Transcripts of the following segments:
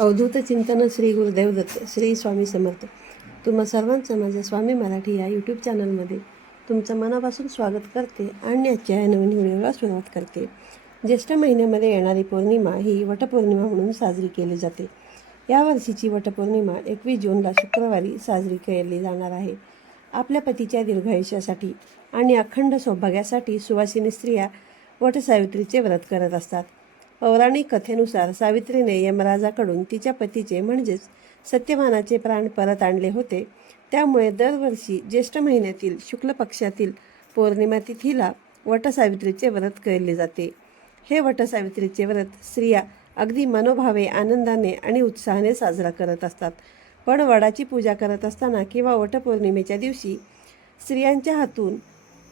अवधूत चिंतन श्री गुरुदेव दत्त श्री स्वामी समर्थ. तुम्हा सर्वांचं माझ्या स्वामी मराठी या यूट्यूब चॅनलमध्ये तुमचं मनापासून स्वागत करते आणि आजच्या या नवीन व्हिडिओला सुरुवात करते. ज्येष्ठ महिन्यामध्ये येणारी पौर्णिमा ही वटपौर्णिमा म्हणून साजरी केली जाते. या वर्षीची वटपौर्णिमा एकवीस जूनला शुक्रवारी साजरी केली जाणार आहे. आपल्या पतीच्या दीर्घायुष्यासाठी आणि अखंड सौभाग्यासाठी सुवासिनी स्त्रिया वटसावित्रीचे व्रत करत असतात. पौराणिक कथेनुसार सावित्रीने यमराजाकडून तिच्या पतीचे म्हणजेच सत्यमानाचे प्राण परत आणले होते. त्यामुळे दरवर्षी ज्येष्ठ महिन्यातील शुक्ल पक्षातील पौर्णिमा तिथीला वटसावित्रीचे व्रत केले जाते. हे वटसावित्रीचे व्रत स्त्रिया अगदी मनोभावे आनंदाने आणि उत्साहाने साजरा करत असतात. पण वडाची पूजा करत असताना किंवा वटपौर्णिमेच्या दिवशी स्त्रियांच्या हातून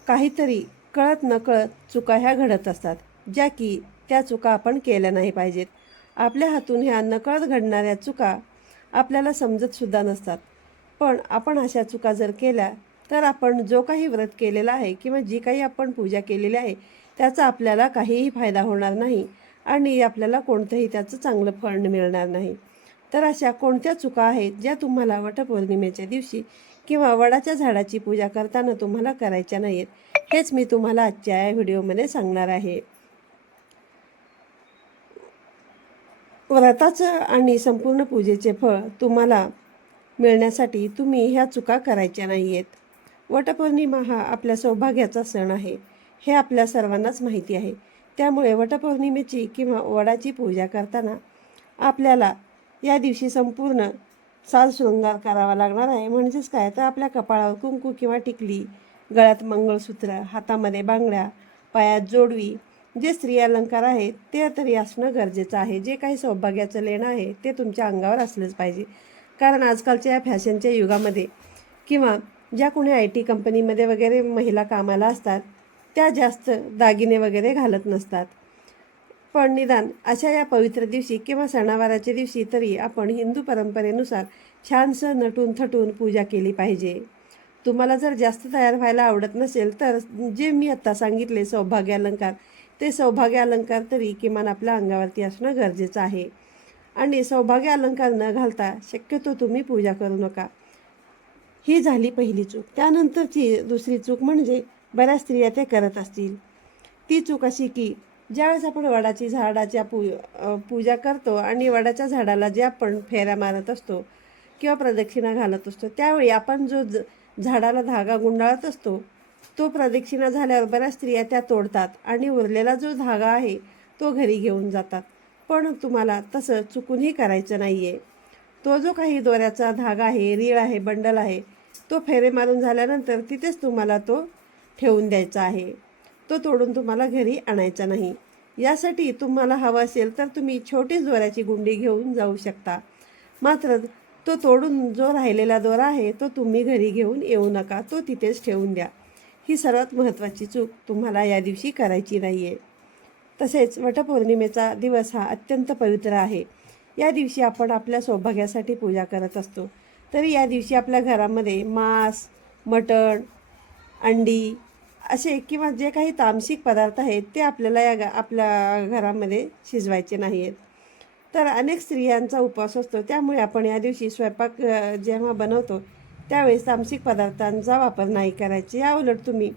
काहीतरी कळत नकळत चुका ह्या घडत असतात ज्या की त्या चुका आपण केल्या नाही पाहिजेत. आपल्या हातून ह्या नकळत घडणाऱ्या चुका आपल्याला समजतसुद्धा नसतात. पण आपण अशा चुका जर केल्या तर आपण जो काही व्रत केलेला आहे किंवा जी काही आपण पूजा केलेली आहे त्याचा आपल्याला काहीही फायदा होणार नाही आणि आपल्याला कोणतंही त्याचं चांगलं फळ मिळणार नाही. तर अशा कोणत्या चुका आहेत ज्या तुम्हाला वटपौर्णिमेच्या दिवशी किंवा वडाच्या झाडाची पूजा करताना तुम्हाला करायच्या नाहीत हेच मी तुम्हाला आजच्या या व्हिडिओमध्ये सांगणार आहे. व्रताचं आणि संपूर्ण पूजेचे फळ तुम्हाला मिळण्यासाठी तुम्ही ह्या चुका करायच्या नाही आहेत वटपौर्णिमा हा आपल्या सौभाग्याचा सण आहे. हे आपल्या सर्वांनाच माहिती आहे. त्यामुळे वटपौर्णिमेची किंवा वडाची पूजा करताना आपल्याला या दिवशी संपूर्ण साज शृंगार करावा लागणार आहे. म्हणजेच काय? तर आपल्या कपाळावर कुंकू किंवा टिकली गळ्यात मंगळसूत्र हातामध्ये बांगड्या पायात जोडवी जे स्त्री अलंकार आहेत ते तरी असणं गरजेचं आहे. जे काही सौभाग्याचं लेणं आहे ते तुमच्या अंगावर असलंच पाहिजे. कारण आजकालच्या या फॅशनच्या युगामध्ये किंवा ज्या कोणी आय टी कंपनीमध्ये वगैरे महिला कामाला असतात त्या जास्त दागिने वगैरे घालत नसतात. पण निदान अशा या पवित्र दिवशी किंवा सणावाराच्या दिवशी तरी आपण हिंदू परंपरेनुसार छानसं नटून थटून पूजा केली पाहिजे. तुम्हाला जर जास्त तयार व्हायला आवडत नसेल तर जे मी आत्ता सांगितले सौभाग्य अलंकार ते सौभाग्य अलंकार तरी किमान आपल्या अंगावरती असणं गरजेचं आहे. आणि सौभाग्य अलंकार न घालता शक्यतो तुम्ही पूजा करू नका. ही झाली पहिली चूक. त्यानंतरची दुसरी चूक म्हणजे बऱ्याच स्त्रिया ते करत असतील. ती चूक अशी की ज्यावेळेस आपण वडाची झाडाच्या पू पूजा करतो आणि वडाच्या झाडाला जे आपण फेऱ्या मारत असतो किंवा प्रदक्षिणा घालत असतो त्यावेळी आपण जो ज झाडाला धागा गुंडाळत असतो तो प्रदक्षिणा झाल्यावर बऱ्याच स्त्रिया त्या तोडतात आणि उरलेला जो धागा आहे तो घरी घेऊन जातात. पण तुम्हाला तसं चुकूनही करायचं नाही आहे तो जो काही दोऱ्याचा धागा आहे रीळ आहे बंडल आहे तो फेरे मारून झाल्यानंतर तिथेच तुम्हाला तो ठेवून द्यायचा आहे. तो तोडून तुम्हाला घरी आणायचा नाही. यासाठी तुम्हाला हवं असेल तर तुम्ही छोटीच दोऱ्याची गुंडी घेऊन जाऊ शकता. मात्र तो तोडून जो राहिलेला दोरा आहे तो तुम्ही घरी घेऊन येऊ नका. तो तिथेच ठेवून द्या. ही सर्वात महत्त्वाची चूक तुम्हाला या दिवशी करायची नाही आहे तसेच वटपौर्णिमेचा दिवस हा अत्यंत पवित्र आहे. या दिवशी आपण आपल्या सौभाग्यासाठी पूजा करत असतो. तरी या दिवशी आपल्या घरामध्ये मांस मटण अंडी असे किंवा जे काही तामसिक पदार्थ आहेत ते आपल्याला या ग- आपल्या घरामध्ये शिजवायचे नाही आहेत तर अनेक स्त्रियांचा उपवास असतो. त्यामुळे आपण या दिवशी स्वयंपाक जेव्हा बनवतो त्यावेळेस तामसिक पदार्थांचा वापर नाही करायचे. या उलट तुम्ही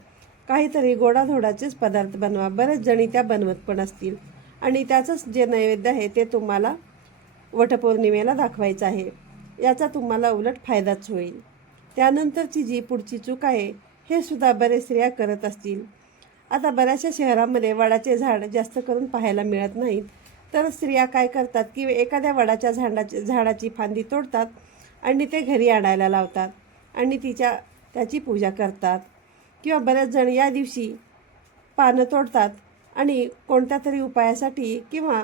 काहीतरी गोडाधोडाचेच पदार्थ बनवा. बरेच जणी त्या बनवत पण असतील. आणि त्याचंच जे नैवेद्य आहे ते तुम्हाला वटपौर्णिमेला दाखवायचं आहे. याचा तुम्हाला उलट फायदाच होईल. त्यानंतरची जी पुढची चूक आहे हे सुद्धा बरेच स्त्रिया करत असतील. आता बऱ्याचशा शहरामध्ये वडाचे झाड जास्त करून पाहायला मिळत नाहीत. तर स्त्रिया काय करतात की एखाद्या वडाच्या झाडाची झाडाची फांदी तोडतात. आणि ते घरी आणायला लावतात. आणि तिच्या त्याची पूजा करतात. किंवा बऱ्याच जण या दिवशी पानं तोडतात. आणि कोणत्या तरी उपायासाठी किंवा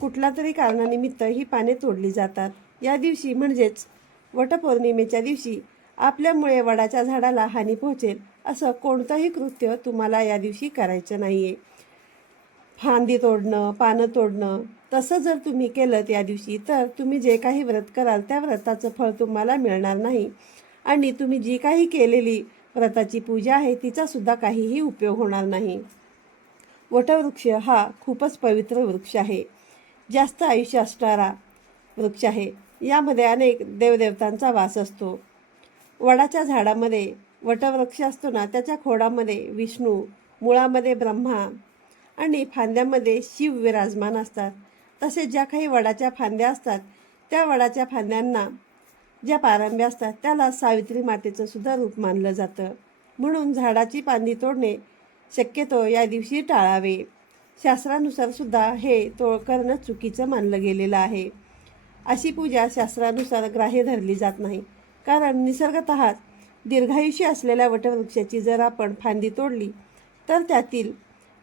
कुठल्या तरी कारणानिमित्त ही पाने तोडली जातात. या दिवशी म्हणजेच वटपौर्णिमेच्या दिवशी आपल्यामुळे वडाच्या झाडाला हानी पोहोचेल असं कोणतंही कृत्य तुम्हाला या दिवशी करायचं नाही आहे फांदी तोडणं पानं तोडणं तसं जर तुम्ही केलं त्या दिवशी तर तुम्ही जे काही व्रत कराल त्या व्रताचं फळ तुम्हाला मिळणार नाही. आणि तुम्ही जी काही केलेली व्रताची पूजा आहे तिचासुद्धा काहीही उपयोग होणार नाही. वटवृक्ष हा खूपच पवित्र वृक्ष आहे. जास्त आयुष्य असणारा वृक्ष आहे. यामध्ये अनेक देवदेवतांचा वास असतो. वडाच्या झाडामध्ये वटवृक्ष असतो ना त्याच्या खोडामध्ये विष्णू मुळामध्ये ब्रह्मा आणि फांद्यामध्ये शिव विराजमान असतात. तसेच ज्या काही वडाच्या फांद्या असतात त्या वडाच्या फांद्यांना ज्या पारंब्या असतात त्याला सावित्री मातेचं सुद्धा रूप मानलं जातं. म्हणून झाडाची पांदी तोडणे शक्यतो या दिवशी टाळावे. शास्त्रानुसार सुद्धा हे तोड करणं चुकीचं मानलं गेलेलं आहे. अशी पूजा शास्त्रानुसार ग्राह्य धरली जात नाही. कारण निसर्गतःच दीर्घायुषी असलेल्या वटवृक्षाची जर आपण फांदी तोडली तर त्यातील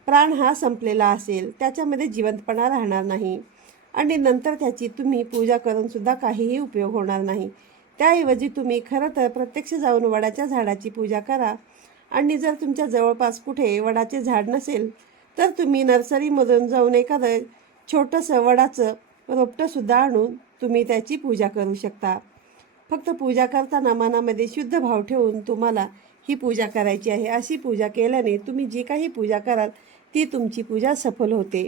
प्राण हा संपलेला असेल त्याच्यामध्ये जिवंतपणा राहणार नाही. आणि नंतर त्याची तुम्ही पूजा करूनसुद्धा काहीही उपयोग होणार नाही. त्याऐवजी तुम्ही खरं तर प्रत्यक्ष जाऊन वडाच्या झाडाची पूजा करा. आणि जर तुमच्या जवळपास कुठे वडाचे झाड नसेल तर तुम्ही नर्सरीमधून जाऊन एखादं छोटंसं वडाचं रोपटंसुद्धा आणून तुम्ही त्याची पूजा करू शकता. फक्त पूजा करताना मनामध्ये शुद्ध भाव ठेवून तुम्हाला ही पूजा करायची आहे. अशी पूजा केल्याने तुम्ही जी काही पूजा कराल ती तुमची पूजा सफल होते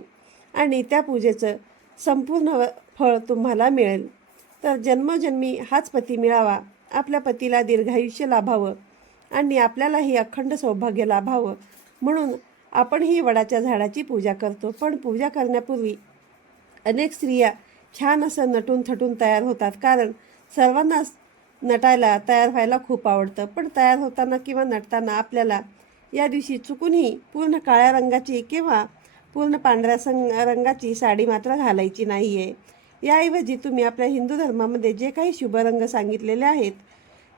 आणि त्या पूजेचं संपूर्ण फळ तुम्हाला मिळेल. तर जन्मजन्मी हाच पती मिळावा आपल्या पतीला दीर्घायुष्य लाभावं आणि आपल्यालाही अखंड सौभाग्य लाभावं म्हणून आपण ही वडाच्या झाडाची पूजा करतो. पण पूजा करण्यापूर्वी अनेक स्त्रिया छान असं नटून थटून तयार होतात कारण सर्वांनाच नटायला तयार व्हायला खूप आवडतं. पण तयार होताना किंवा नटताना आपल्याला या दिवशी चुकूनही पूर्ण काळ्या रंगाची किंवा पूर्ण पांढऱ्या संग रंगाची साडी मात्र घालायची नाही आहे याऐवजी तुम्ही आपल्या हिंदू धर्मामध्ये जे काही शुभ रंग सांगितलेले आहेत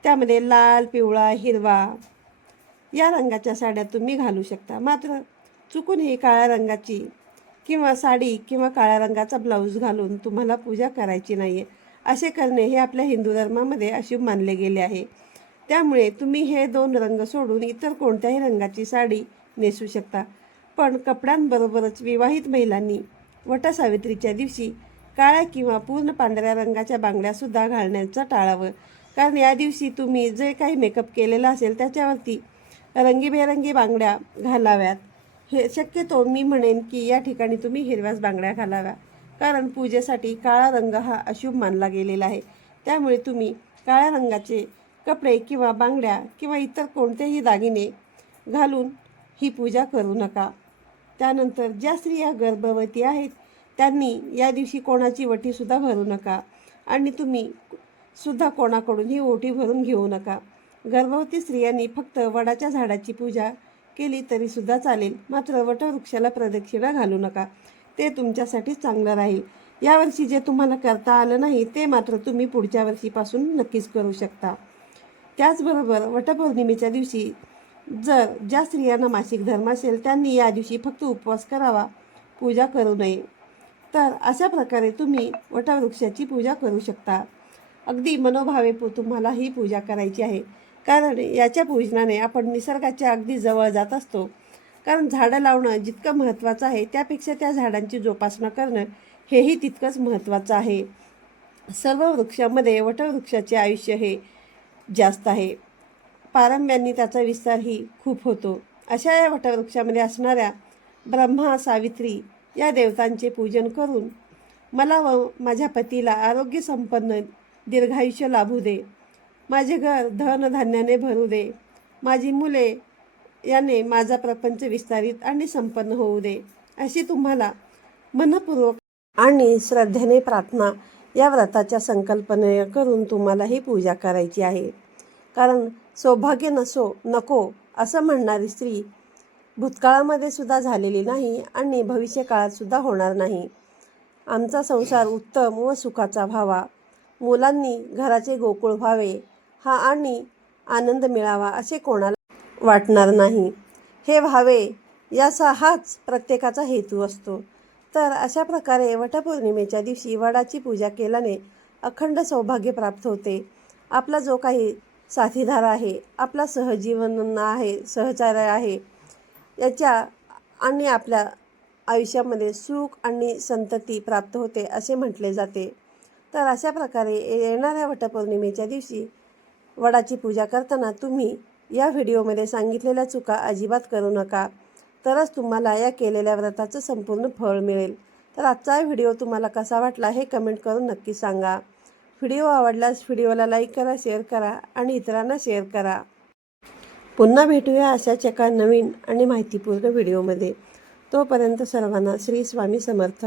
त्यामध्ये लाल पिवळा हिरवा या रंगाच्या साड्या तुम्ही घालू शकता. मात्र चुकूनही काळ्या रंगाची किंवा साडी किंवा काळ्या रंगाचा ब्लाऊज घालून तुम्हाला पूजा करायची नाही आहे असे करणे हे आपल्या हिंदू धर्मामध्ये अशुभ मानले गेले आहे. त्यामुळे तुम्ही हे दोन रंग सोडून इतर कोणत्याही रंगाची साडी नेसू शकता. पण कपड्यांबरोबरच विवाहित महिलांनी वटसावित्रीच्या दिवशी काळ्या किंवा पूर्ण पांढऱ्या रंगाच्या बांगड्यासुद्धा घालण्याचं टाळावं. कारण या दिवशी तुम्ही जे काही मेकअप केलेला असेल त्याच्यावरती रंगीबेरंगी बांगड्या घालाव्यात. हे शक्यतो मी म्हणेन की या ठिकाणी तुम्ही हिरव्याच बांगड्या घालाव्या. कारण पूजेसाठी काळा रंग हा अशुभ मानला गेलेला आहे. त्यामुळे तुम्ही काळ्या रंगाचे कपडे किंवा बांगड्या किंवा इतर कोणतेही दागिने घालून ही पूजा करू नका. त्यानंतर ज्या स्त्रिया गर्भवती आहेत त्यांनी या दिवशी कोणाची वटीसुद्धा भरू नका आणि तुम्ही सुद्धा कोणाकडून ही ओटी भरून घेऊ नका. गर्भवती स्त्रियांनी फक्त वडाच्या झाडाची पूजा केली तरीसुद्धा चालेल. मात्र वटवृक्षाला प्रदक्षिणा घालू नका. ते तुमच्यासाठी चांगलं राहील. यावर्षी जे तुम्हाला करता आलं नाही ते मात्र तुम्ही पुढच्या वर्षीपासून नक्कीच करू शकता. त्याचबरोबर वटपौर्णिमेच्या दिवशी जर ज्या स्त्रियांना मासिक धर्म असेल त्यांनी या दिवशी फक्त उपवास करावा पूजा करू नये. तर अशा प्रकारे तुम्ही वटवृक्षाची पूजा करू शकता. अगदी मनोभावे पू तुम्हाला ही पूजा करायची आहे. कारण याच्या पूजनाने आपण निसर्गाच्या अगदी जवळ जात असतो. कारण झाडं लावणं जितकं महत्त्वाचं आहे त्यापेक्षा त्या झाडांची जोपासना करणं हेही तितकंच महत्त्वाचं आहे. सर्व वृक्षामध्ये वटवृक्षाचे आयुष्य हे जास्त आहे. पारंब्यांनी त्याचा विस्तारही खूप होतो. अशा या वटवृक्षामध्ये असणाऱ्या ब्रह्मा सावित्री या देवतांचे पूजन करून मला व माझ्या पतीला आरोग्य संपन्न दीर्घायुष्य लाभू दे. माझे घर धनधान्याने भरू दे. माझी मुले याने माझा प्रपंच विस्तारित आणि संपन्न होऊ दे अशी तुम्हाला मनपूर्वक आणि श्रद्धेने प्रार्थना या व्रताच्या संकल्पने करून तुम्हाला ही पूजा करायची आहे. कारण सौभाग्य नसो नको असं म्हणणारी स्त्री भूतकाळामध्ये सुद्धा झालेली नाही आणि भविष्यकाळात सुद्धा होणार नाही. आमचा संसार उत्तम व सुखाचा व्हावा. मुलांनी घराचे गोकुळ व्हावे हा आणि आनंद मिळावा असे कोणाला वाटणार नाही. हे व्हावे याचा हाच प्रत्येकाचा हेतू असतो. तर अशा प्रकारे वटपौर्णिमेच्या दिवशी वडाची पूजा केल्याने अखंड सौभाग्य प्राप्त होते. आपला जो काही साथीदार आहे आपला सहजीवन आहे सहचार्य आहे याच्या आणि आपल्या आयुष्यामध्ये सुख आणि संतती प्राप्त होते असे म्हटले जाते. तर अशा प्रकारे येणाऱ्या वटपौर्णिमेच्या दिवशी वडाची पूजा करताना तुम्ही या व्हिडिओमध्ये सांगितलेल्या चुका अजिबात करू नका. तरच तुम्हाला या केलेल्या व्रताचं संपूर्ण फळ मिळेल. तर आजचा व्हिडिओ तुम्हाला कसा वाटला हे कमेंट करून नक्की सांगा. व्हिडिओ आवडल्यास व्हिडिओला लाईक करा शेअर करा आणि इतरांना शेअर करा. पुन्हा भेटूया अशाच एका नवीन आणि माहितीपूर्ण व्हिडिओमध्ये. तोपर्यंत सर्वांना श्री स्वामी समर्थ.